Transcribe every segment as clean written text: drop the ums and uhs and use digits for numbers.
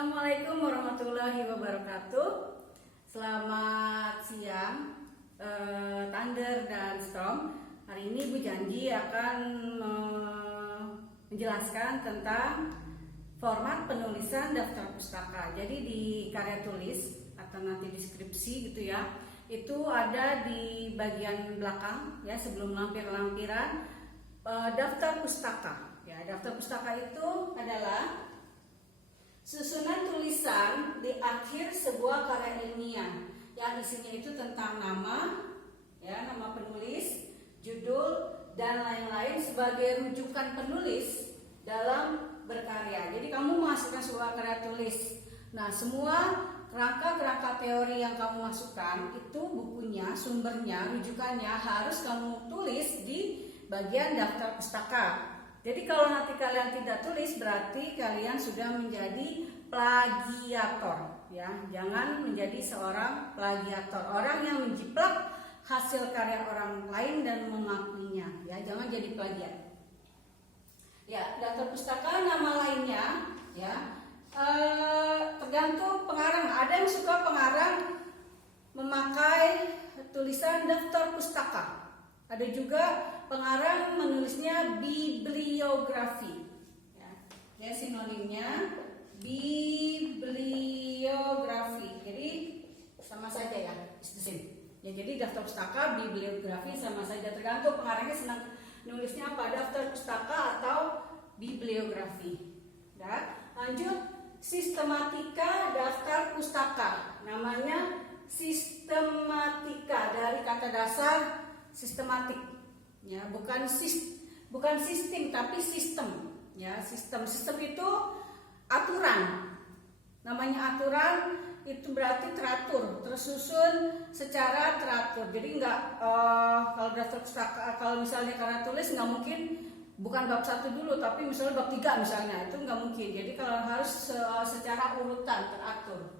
Assalamualaikum warahmatullahi wabarakatuh. Selamat siang, Thunder dan Storm. Hari ini Bu janji akan menjelaskan tentang format penulisan daftar pustaka. Jadi di karya tulis atau nanti deskripsi gitu ya, itu ada di bagian belakang ya, sebelum lampiran daftar pustaka. Ya, daftar pustaka itu adalah susunan tulisan di akhir sebuah karya ilmiah yang isinya itu tentang nama, ya, nama penulis, judul, dan lain-lain sebagai rujukan penulis dalam berkarya. Jadi kamu masukkan sebuah karya tulis. Nah, semua kerangka-kerangka teori yang kamu masukkan itu bukunya, sumbernya, rujukannya harus kamu tulis di bagian daftar pustaka. Jadi kalau nanti kalian tidak tulis berarti kalian sudah menjadi plagiator, ya. Jangan menjadi seorang plagiator, orang yang menjiplak hasil karya orang lain dan mengakuinya, ya. Jangan jadi plagiat. Ya, daftar pustaka nama lainnya, ya. Tergantung pengarang. Ada yang suka pengarang memakai tulisan daftar pustaka. Ada juga pengarang menulisnya bibliografi. Ya, sinonimnya bibliografi. Jadi sama saja ya, it's the same. Ya, jadi daftar pustaka, bibliografi sama saja. Tergantung pengarangnya senang nulisnya apa, daftar pustaka atau bibliografi. Ya, lanjut, sistematika daftar pustaka. Namanya sistematika dari kata dasar sistematik, ya, bukan sistem tapi sistem, ya. Sistem itu aturan, namanya aturan itu berarti teratur, tersusun secara teratur. Jadi kalau daftar pustaka, kalau misalnya karya tulis nggak mungkin bukan bab 1 dulu tapi misalnya bab 3 misalnya, itu nggak mungkin. Jadi kalau harus secara urutan teratur.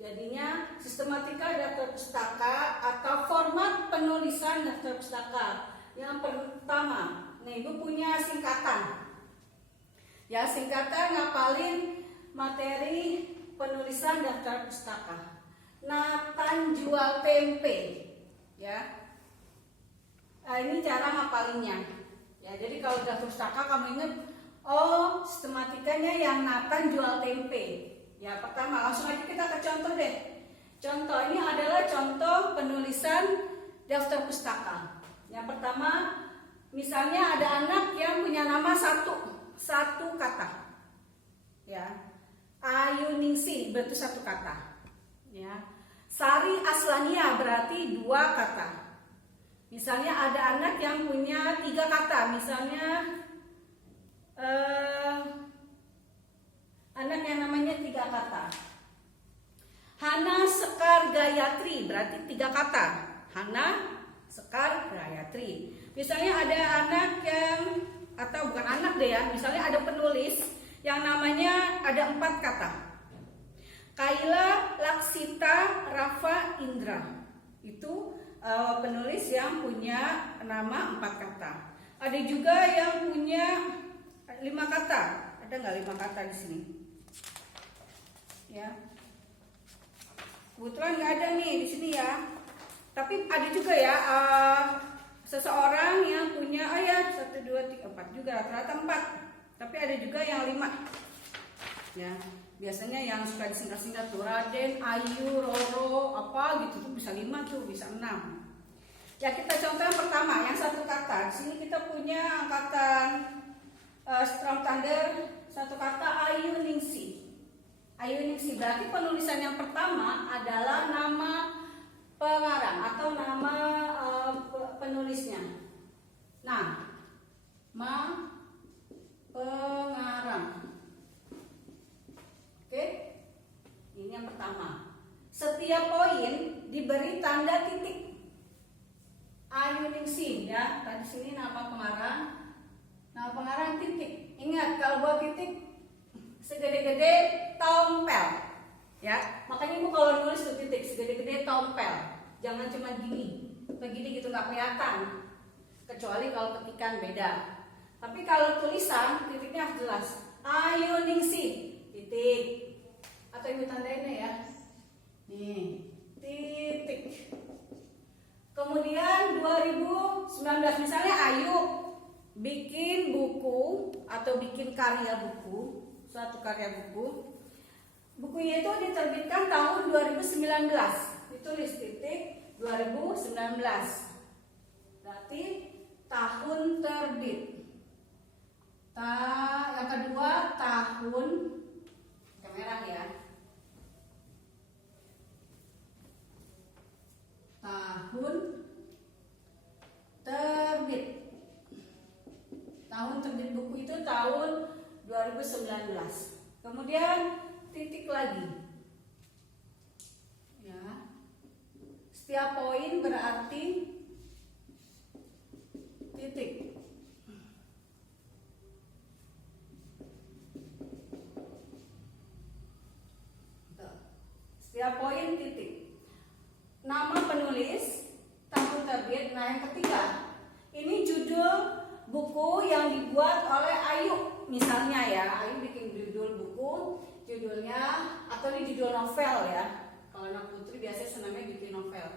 Jadinya sistematika daftar pustaka atau format penulisan daftar pustaka. Yang pertama, nih gue punya singkatan. Ya, singkatan ngapalin materi penulisan daftar pustaka. Nathan jual tempe, ya. Ini cara ngapalinnya. Ya, jadi kalau daftar pustaka kamu ingat, oh, sistematikanya yang Nathan jual tempe. Ya, pertama langsung aja kita ke contoh deh. Contoh ini adalah contoh penulisan daftar pustaka. Yang pertama, misalnya ada anak yang punya nama satu kata. Ya. Ayu Ningsih berarti satu kata. Ya. Sari Aslania berarti 2 kata. Misalnya ada anak yang punya 3 kata, misalnya anak yang namanya 3 kata. Hana Sekar Gayatri berarti 3 kata. Hana Sekar Gayatri. Misalnya ada anak yang, atau bukan anak deh ya, misalnya ada penulis yang namanya ada 4 kata. Kaila Laksita Rafa Indra. Itu penulis yang punya nama 4 kata. Ada juga yang punya 5 kata. Ada nggak 5 kata di sini? Ya, kebetulan nggak ada nih di sini ya. Tapi ada juga ya seseorang yang punya 1, 2, 3, 4 juga, rata-rata 4. Tapi ada juga yang 5. Ya, biasanya yang suka disingkat-singkat tuh Raden, Ayu, Roro, apa gitu tuh bisa 5 tuh, bisa 6. Ya, kita contoh yang pertama, yang 1 kata. Di sini kita punya angkatan Storm Thunder, 1 kata Ayu Ningsih. Ayu Ningsih berarti penulisan yang pertama adalah nama pengarang atau nama penulisnya. Nah, pengarang. Oke, ini yang pertama. Setiap poin diberi tanda titik. Ayu Ningsih, ya. Tadi sini nama pengarang titik. Ingat, kalau buat titik segede-gede tompel, ya. Makanya ibu kalau nulis tuh titik segede-gede tompel, jangan cuma gini, begini gitu nggak kelihatan. Kecuali kalau ketikan beda. Tapi kalau tulisan titiknya harus jelas. Ayu Ningsih, titik. ibu tandainnya ya. Nih, titik. Kemudian 2019 misalnya Ayu bikin buku atau bikin karya buku, suatu karya buku. Bukunya itu diterbitkan tahun 2019. Ditulis titik 2019. Berarti tahun terbit. Yang kedua tahun kamera ya. Tahun terbit. Tahun terbit buku itu tahun 2019. Kemudian titik lagi. Ya. Setiap poin berarti titik. Setiap poin titik. Nama penulis, tahun terbit. Nah, yang ketiga, ini judul buku yang dibuat oleh Ayu. Misalnya ya, Ayu bikin judul buku, judulnya atau ini judul novel ya. Kalau anak putri biasanya senangnya bikin novel,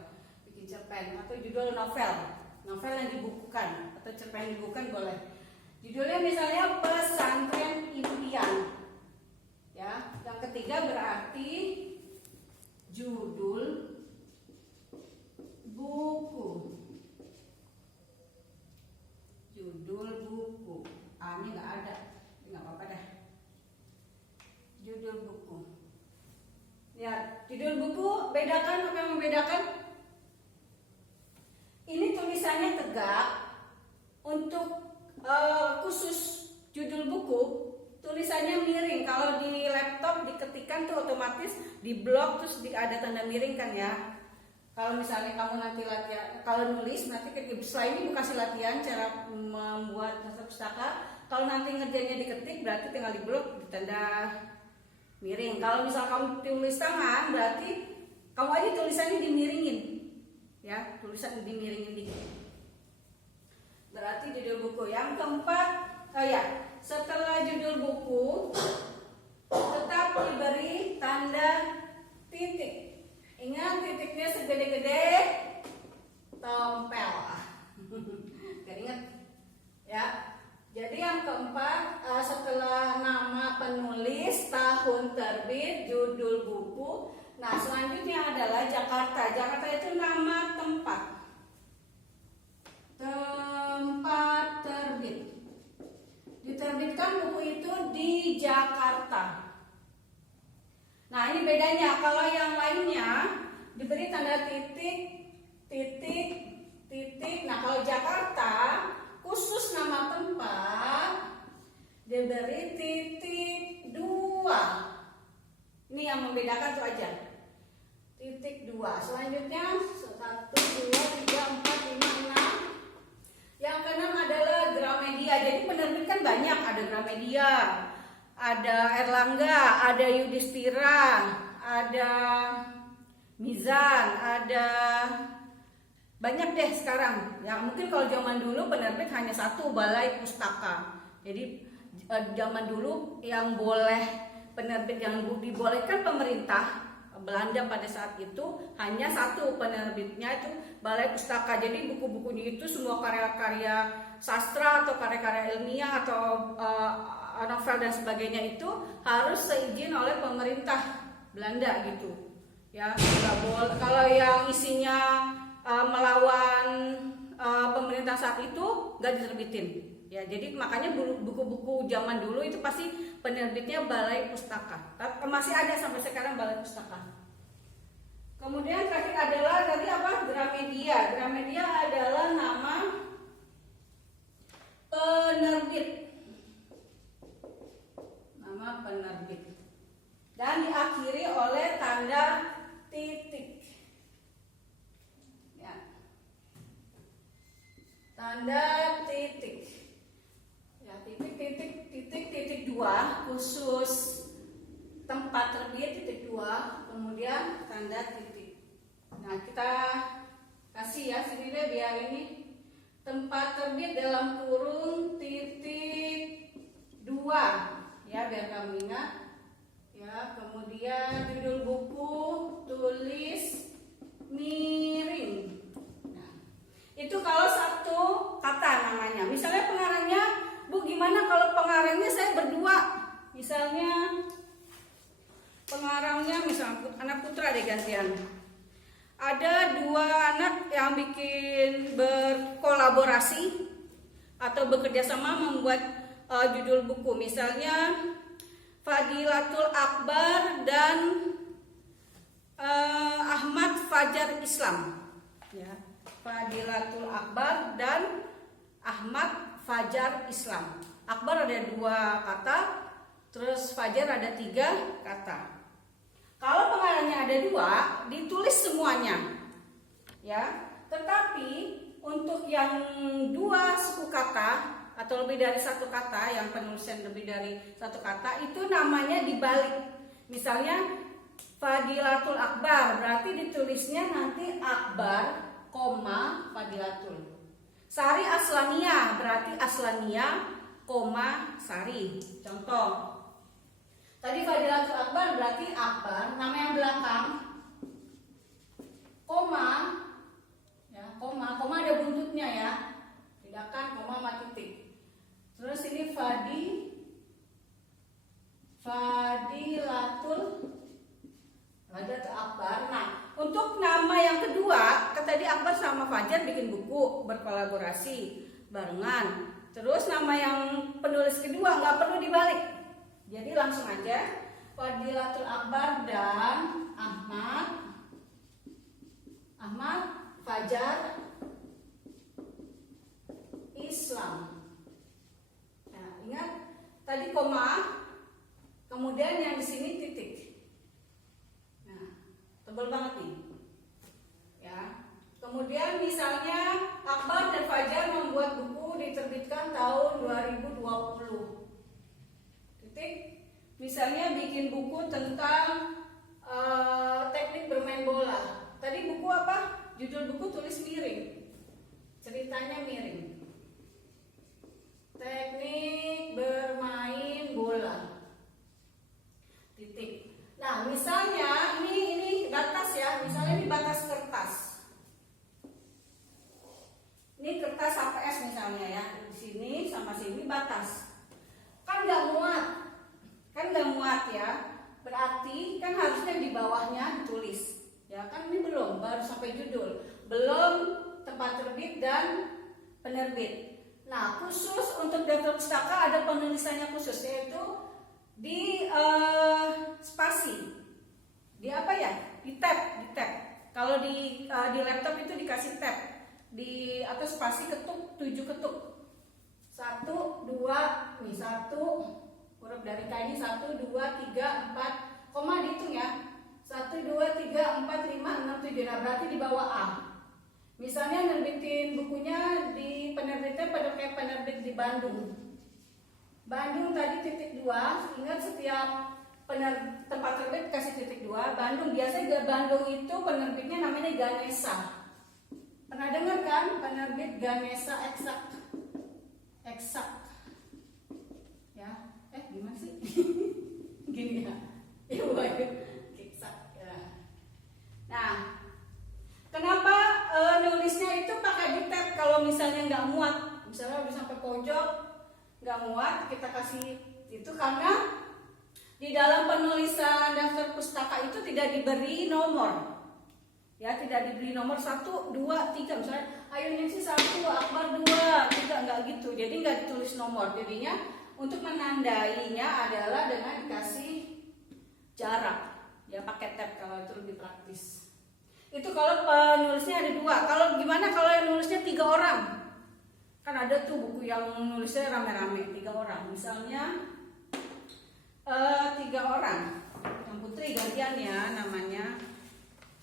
bikin cerpen atau judul novel yang dibukukan atau cerpen yang dibukukan boleh. Judulnya misalnya Pesantren Impian. Ya, yang ketiga berarti judul buku. Judul buku. A-nya nggak ada, nggak apa-apa dah. Judul buku. Ya, judul buku bedakan apa yang membedakan? Ini tulisannya tegak. Untuk khusus judul buku tulisannya miring. Kalau di laptop diketikkan tuh otomatis di blok terus ada tanda miring kan ya. Kalau misalnya kamu nanti latihan, kalau nulis nanti setelah ini kasih latihan cara membuat daftar pustaka. Kalau nanti ngerjainnya diketik berarti tinggal di blok ditanda miring. Kalau misal kamu tulis tangan berarti kamu aja tulisannya dimiringin. Ya, tulisan dimiringin dikit. Berarti judul buku. Yang keempat, setelah judul buku tetap diberi tanda titik. Ingat titiknya segede-gede tompel. Gak inget ya. Jadi yang keempat, setelah nama penulis, tahun terbit, judul buku. Nah, selanjutnya adalah Jakarta. Jakarta itu nama tempat. Tempat terbit. Diterbitkan buku itu di Jakarta. Nah, ini bedanya. Kalau yang lainnya diberi tanda titik, titik, titik. Nah, kalau Jakarta khusus nama tempat diberi titik 2. Ini yang membedakan itu aja. Titik 2. Selanjutnya 1, 2, 3, 4, 5, 6. Yang keenam adalah Gramedia. Jadi penerbit kan banyak. Ada Gramedia, ada Erlangga, ada Yudhistira, ada Mizan, ada banyak deh sekarang. Ya mungkin kalau zaman dulu penerbit hanya satu, Balai Pustaka. Jadi zaman dulu yang boleh penerbit yang dibolehkan pemerintah Belanda pada saat itu hanya satu penerbitnya, itu Balai Pustaka. Jadi buku-bukunya itu semua karya-karya sastra atau karya-karya ilmiah atau novel dan sebagainya itu harus seizin oleh pemerintah Belanda gitu. Ya, nggak boleh kalau yang isinya melawan pemerintah saat itu nggak diterbitin. Ya, jadi makanya buku-buku zaman dulu itu pasti penerbitnya Balai Pustaka. Masih ada sampai sekarang Balai Pustaka. Kemudian terakhir adalah tadi apa? Gramedia. Gramedia adalah nama penerbit. Nama penerbit. Dan diakhiri oleh tanda titik. Ya. Tanda titik. Ya, titik 2 khusus tempat terbit titik 2, kemudian tanda titik. Nah, kita kasih ya sini deh biar ini tempat terbit dalam kurung titik 2 ya biar kamu ingat ya. Kemudian misalnya pengarangnya, Bu gimana kalau pengarangnya saya berdua? Misalnya pengarangnya misalnya anak putra deh gantian. Ada dua anak yang bikin berkolaborasi atau bekerja sama membuat judul buku. Misalnya Fadilatul Akbar dan Ahmad Fajar Islam. Ya, Fadilatul Akbar dan Ahmad Fajar Islam. Akbar ada 2 kata, terus Fajar ada 3 kata. Kalau pengarangnya ada 2, ditulis semuanya, ya. Tetapi untuk yang 2 suku kata atau lebih dari 1 kata, yang penulisan lebih dari 1 kata, itu namanya dibalik. Misalnya Fadilatul Akbar, berarti ditulisnya nanti Akbar, Fadilatul. Sari Aslania, berarti Aslania, Sari. Contoh. Tadi Fadilatul Akbar berarti Akbar, nama yang belakang, ya, koma ada buntutnya ya, bedakan koma sama titik. Terus ini Fadilatul Akbar. Nah, untuk nama yang kedua, tadi Akbar sama Fajar bikin buku berkolaborasi barengan. Terus nama yang penulis kedua nggak perlu dibalik. Jadi langsung aja Fadilatul Akbar dan Ahmad Fajar Islam. Nah, ingat tadi koma, kemudian yang di sini titik. Nah, tebal banget nih. Ya. Kemudian misalnya Akbar dan Fajar membuat buku diterbitkan tahun 2020. Misalnya bikin buku tentang teknik bermain bola. Tadi buku apa? Judul buku tulis miring, ceritanya miring. Teknik bermain bola. Titik. Nah, misalnya ini batas ya. Misalnya ini batas kertas. Ini kertas HPS misalnya ya. Di sini sama sini batas. Kan nggak muat ya, berarti kan harusnya di bawahnya ditulis ya, kan ini belum, baru sampai judul, belum tempat terbit dan penerbit. Nah, khusus untuk daftar pustaka ada penulisannya khusus, yaitu di spasi, di apa ya, di tab. Kalau di laptop itu dikasih tab, di atau spasi ketuk 7 ketuk, 1, 2, nih 1 huruf dari K ini 1, 2, 3, 4, koma dihitung ya, 1, 2, 3, 4, 5, 6, 7. Nah, berarti di bawah A. Misalnya nerbitin bukunya di penerbitnya pada kayak penerbit di Bandung tadi titik 2. Ingat setiap tempat terbit kasih titik 2. Bandung, biasanya Bandung itu penerbitnya namanya Ganesa. Pernah dengar kan penerbit Ganesa eksak ya, gimana sih? Gini ya, eksak ya. Nah, kenapa nulisnya itu pakai di tab? Kalau misalnya nggak muat, misalnya udah sampai pojok nggak muat, kita kasih itu karena di dalam penulisan daftar pustaka itu tidak diberi nomor. Ya, tidak diberi nomor 1, 2, 3. Misalnya Ayuningsih 1, Akbar 2, 3, enggak gitu. Jadi enggak ditulis nomor. Jadinya untuk menandainya adalah dengan dikasih jarak. Ya, pakai tab kalau itu lebih praktis. Itu kalau penulisnya ada 2. Kalau gimana kalau yang nulisnya 3 orang? Kan ada tuh buku yang nulisnya rame-rame 3 orang. Misalnya 3 orang. Yang putri gantian ya namanya.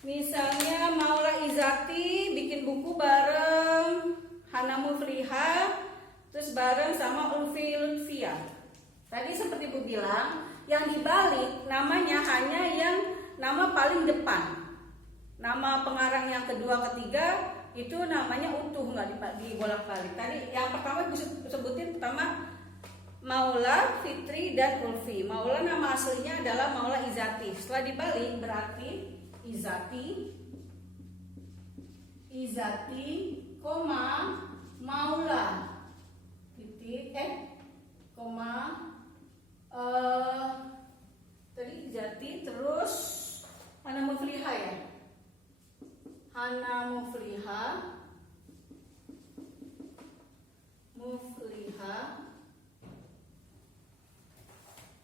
Misalnya Maula Izati bikin buku bareng Hana Mufliha, terus bareng sama Ulfi Lutfia. Tadi seperti Bu bilang, yang dibalik namanya hanya yang nama paling depan. Nama pengarang yang kedua, ketiga itu namanya utuh, nggak dibolak-balik. Tadi yang pertama sebutin pertama Maula, Fitri, dan Ulfi. Maula nama aslinya adalah Maula Izati. Setelah dibalik berarti Izati, Maula. koma tadi Jati, terus Hana Mufliha ya, Hana Mufliha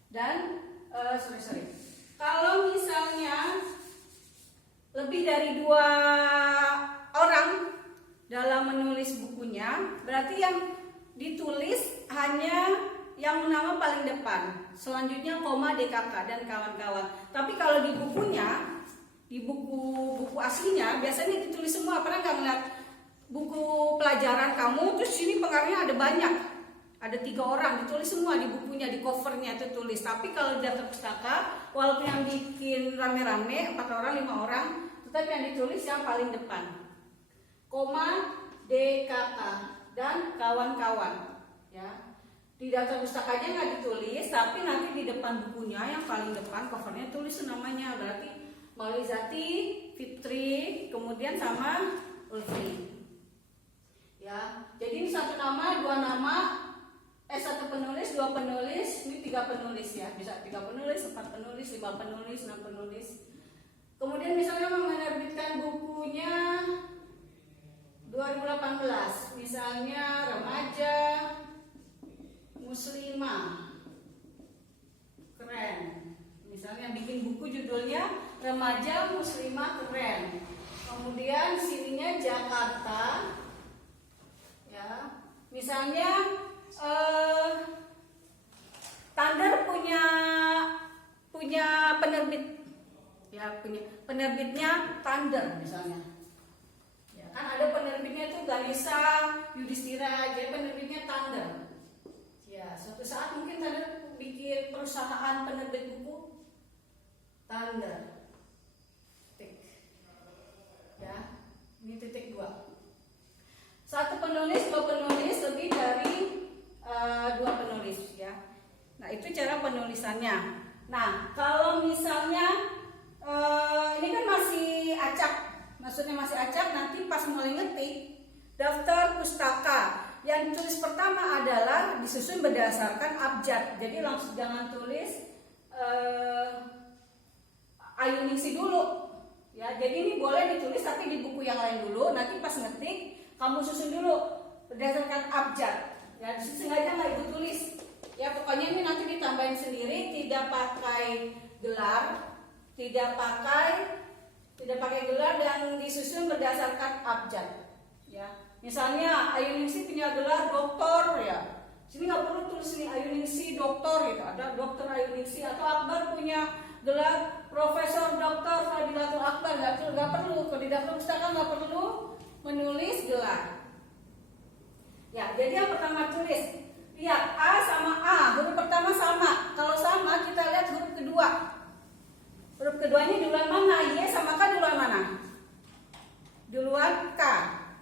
dan kalau misalnya lebih dari 2 orang dalam menulis bukunya, berarti yang ditulis hanya yang nama paling depan, selanjutnya koma, DKK dan kawan-kawan. Tapi kalau di bukunya, di buku aslinya biasanya ditulis semua. Pernah nggak ngeliat buku pelajaran kamu, terus sini pengarangnya ada banyak, ada 3 orang, ditulis semua di bukunya, di covernya itu tulis. Tapi kalau di daftar pustaka, walaupun yang bikin rame-rame 4 orang, 5 orang, tetapi yang ditulis yang paling depan, koma, DKK dan kawan-kawan ya. Di daftar pustakanya nggak ditulis, tapi nanti di depan bukunya yang paling depan covernya tulis namanya. Berarti Maulizati, Fitri, kemudian sama Ulfi ya. Jadi ini 1 nama, 2 nama, 1 penulis, 2 penulis, ini 3 penulis ya. Bisa 3 penulis, 4 penulis, 5 penulis, 6 penulis. Kemudian misalnya menerbitkan bukunya 2018, misalnya Remaja Muslimah, keren. Misalnya bikin buku judulnya Remaja Muslimah, keren. Kemudian sininya Jakarta ya. Misalnya Thunder punya penerbit ya, punya penerbitnya Thunder misalnya ya, kan ada penerbitnya itu Ganesha Yudhistira, jadi penerbitnya Thunder ya. Suatu saat mungkin Thunder bikin perusahaan penerbit buku Thunder titik ya. Ini titik 2. 1 penulis, 2 penulis, lebih dari 2 penulis ya. Nah itu cara penulisannya. Nah kalau misalnya ini kan masih acak, maksudnya masih acak, nanti pas mulai ngetik daftar pustaka yang ditulis pertama adalah disusun berdasarkan abjad. Jadi langsung jangan tulis Ayuningsi dulu ya. Jadi ini boleh ditulis tapi di buku yang lain dulu. Nanti pas ngetik kamu susun dulu berdasarkan abjad ya. Sengaja nggak ibu tulis ya. Pokoknya ini nanti ditambahin sendiri, tidak pakai gelar, tidak pakai gelar, dan disusun berdasarkan abjad ya. Misalnya Ayuningsi punya gelar doktor ya, sini nggak perlu tulis ini Ayuningsi doktor gitu, ada dokter Ayuningsi. Atau Akbar punya gelar Profesor Doktor Fadilatul Akbar, nggak perlu. Kalau di daftar pustaka nggak perlu menulis gelar ya. Jadi yang pertama tulis, lihat A sama A, huruf pertama sama. Kalau sama kita lihat huruf kedua. Huruf keduanya duluan mana? Y sama K duluan mana? Duluan K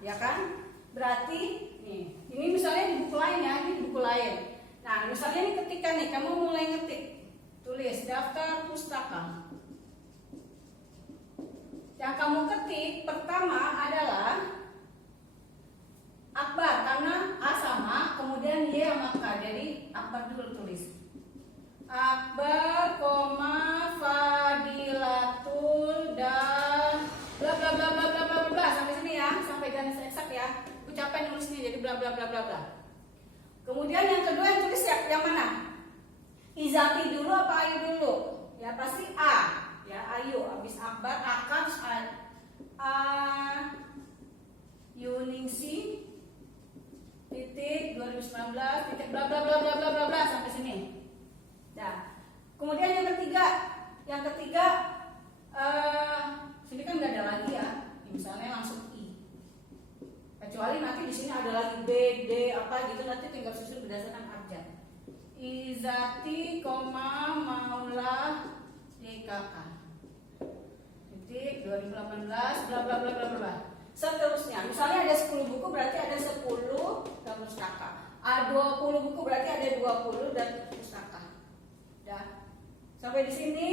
ya kan? Berarti nih, ini misalnya di buku lain ya, ini di buku lain. Nah misalnya ini ketika nih kamu mulai ngetik, tulis daftar pustaka. Yang kamu ketik pertama adalah Akbar, karena A sama, kemudian Y sama K. Jadi Akbar dulu tulis. Akbar, Fadilatul dan bla bla bla bla bla bla bla sampai sini ya, sampai garis eksak ya. Aku capek nulisnya jadi bla bla bla bla bla. Kemudian yang kedua yang tulis ya, yang mana? Izati dulu apa Ayu dulu? Ya pasti A. Ya Ayu, habis Akbar, Akam, Ayuningsi titik 2019 titik bla bla bla bla bla bla bla sampai sini. Nah, kemudian yang ketiga sini kan nggak ada lagi ya, misalnya langsung I. Kecuali nanti di sini ada lagi B, D apa gitu, nanti tinggal susun berdasarkan abjad. Izati, Maula, DKK. Titik 2018 bla bla bla bla bla. Seterusnya, misalnya ada 10 buku berarti ada 10 dan pustaka. Ada 20 buku berarti ada 20 dan pustaka. Dah. Sampai di sini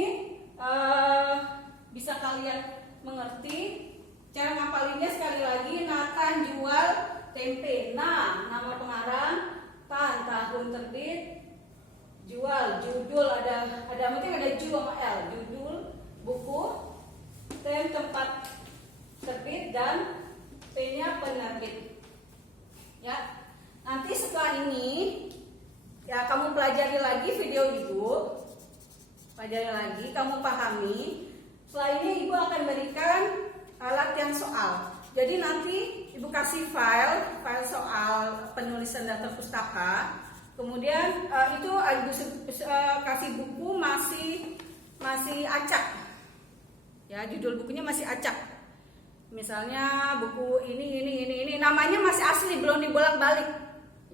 bisa kalian mengerti. Cara ngapalinnya sekali lagi, Nathan jual tempe. Nah, nama pengarang, tahun terbit, jual, judul ada mungkin ada ju sama L, judul buku, tempat terbit, dan P-nya penerbit. Ya, nanti setelah ini ya kamu pelajari lagi video itu, pelajari lagi, kamu pahami. Setelah ini ibu akan berikan latihan soal. Jadi nanti ibu kasih file soal penulisan daftar pustaka. Kemudian itu ibu kasih buku masih acak. Ya, judul bukunya masih acak. Misalnya buku ini namanya masih asli, belum dibolak-balik.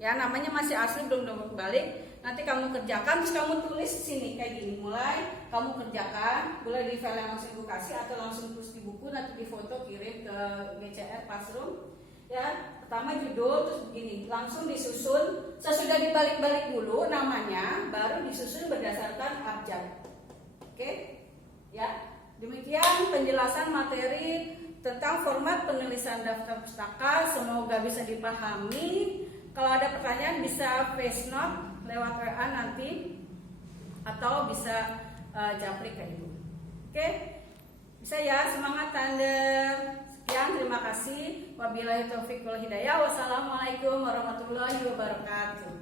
Ya, namanya masih asli, belum dibolak-balik. Nanti kamu kerjakan, terus kamu tulis sini kayak gini. Mulai kamu kerjakan, boleh di file yang langsung ibu kasih atau langsung tulis di buku, nanti di foto kirim ke BCR Classroom. Ya, pertama judul, terus begini, langsung disusun. Sesudah dibalik-balik dulu namanya, baru disusun berdasarkan abjad. Oke? Ya, demikian penjelasan materi tentang format penulisan daftar pustaka. Semoga bisa dipahami. Kalau ada pertanyaan bisa voice note lewat WA nanti, atau bisa japri ke ibu. Oke? Bisa ya, semangat tanda. Sekian, terima kasih. Wabillahi taufiq wal hidayah. Wassalamualaikum warahmatullahi wabarakatuh.